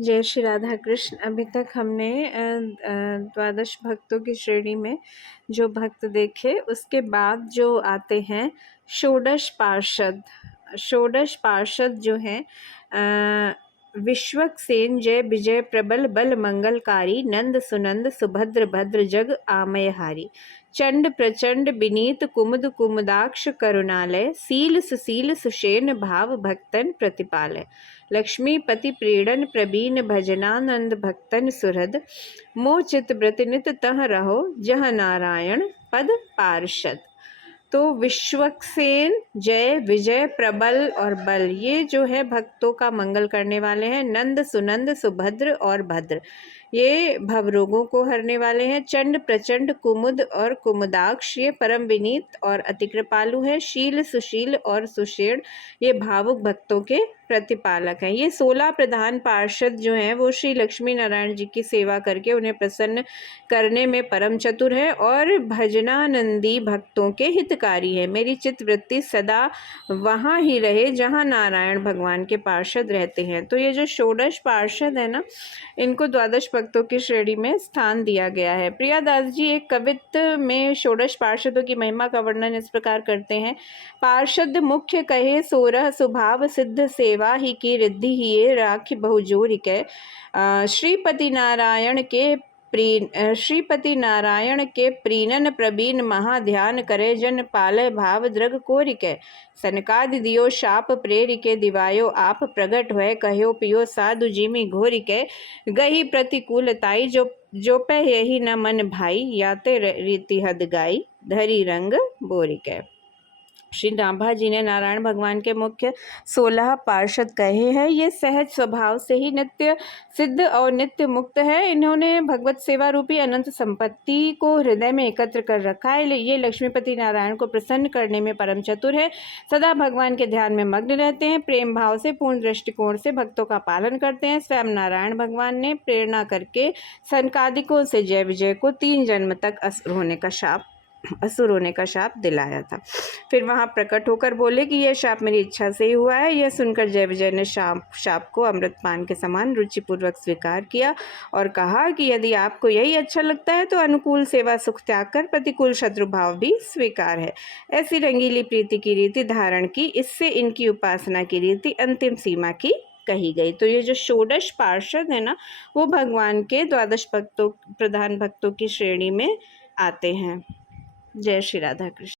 जय श्री राधा कृष्ण। अभी तक हमने द्वादश भक्तों की श्रेणी में जो भक्त देखे, उसके बाद जो आते हैं षोडश पार्षद। षोडश पार्षद जो हैं विश्वक्सेन जय विजय प्रबल बल मंगलकारी नंद सुनंद सुभद्र भद्र जग आमयहारी चंड प्रचंड विनीत कुमुद कुमुदाक्ष करुणालय सील सुशील सुषेण भाव भक्तन प्रतिपालय लक्ष्मीपति प्रीणन प्रवीण भजनानंद भक्तन सुहृद मोह चित व्रत नित तह रहो जह नारायण पद पार्षद। तो विश्वक्सेन जय विजय प्रबल और बल, ये जो है भक्तों का मंगल करने वाले हैं। नंद सुनंद सुभद्र और भद्र, ये भवरोगों को हरने वाले हैं। चंड प्रचंड कुमुद और कुमुदाक्ष, ये परम विनीत और अति कृपालु हैं। शील सुशील और सुषेण, ये भावुक भक्तों के प्रतिपालक हैं। ये 16 प्रधान पार्षद जो हैं वो श्री लक्ष्मी नारायण जी की सेवा करके उन्हें प्रसन्न करने में परम चतुर है और भजनानंदी भक्तों के हितकारी है। मेरी चित्तवृत्ति सदा वहाँ ही रहे जहाँ नारायण भगवान के पार्षद रहते हैं। तो ये जो षोडश पार्षद है ना, इनको द्वादश भक्तों की श्रेणी में स्थान दिया गया है। प्रियादास जी एक कवित्त में षोडश पार्षदों की महिमा का वर्णन इस प्रकार करते हैं। पार्षद मुख्य कहे सोरह स्वभाव सिद्ध सेवा ही की रिद्धि ही ये राखी बहुजोर कै श्रीपति नारायण के प्रीणन प्रवीण महाध्यान करे जन पालय भाव द्रग कोरिकै सनकादि दियो शाप प्रेरिके दिवायो आप प्रगट हुए कहो पियो साधु जिमी घोरिकै गही प्रतिकूलताई जो पे यही न मन भाई याते रीति हद गाई धरी रंग बोरिकै। श्री नाभा जी ने नारायण भगवान के मुख्य 16 पार्षद कहे हैं। ये सहज स्वभाव से ही नित्य सिद्ध और नित्य मुक्त है। इन्होंने भगवत सेवा रूपी अनंत संपत्ति को हृदय में एकत्र कर रखा है। ये लक्ष्मीपति नारायण को प्रसन्न करने में परम चतुर है। सदा भगवान के ध्यान में मग्न रहते हैं। प्रेम भाव से पूर्ण दृष्टिकोण से भक्तों का पालन करते हैं। स्वयं नारायण भगवान ने प्रेरणा करके सनकादिकों से जय विजय को 3 जन्म तक असुर होने का शाप दिलाया था। फिर वहाँ प्रकट होकर बोले कि यह शाप मेरी इच्छा से ही हुआ है। यह सुनकर जय विजय ने शाप को अमृतपान के समान रुचिपूर्वक स्वीकार किया और कहा कि यदि आपको यही अच्छा लगता है तो अनुकूल सेवा सुख त्याग कर प्रतिकूल शत्रु भाव भी स्वीकार है। ऐसी रंगीली प्रीति की रीति धारण की, इससे इनकी उपासना की रीति अंतिम सीमा की कही गई। तो ये जो षोडश पार्षद है ना, वो भगवान के द्वादश प्रधान भक्तों की श्रेणी में आते हैं। जय श्री राधा कृष्ण।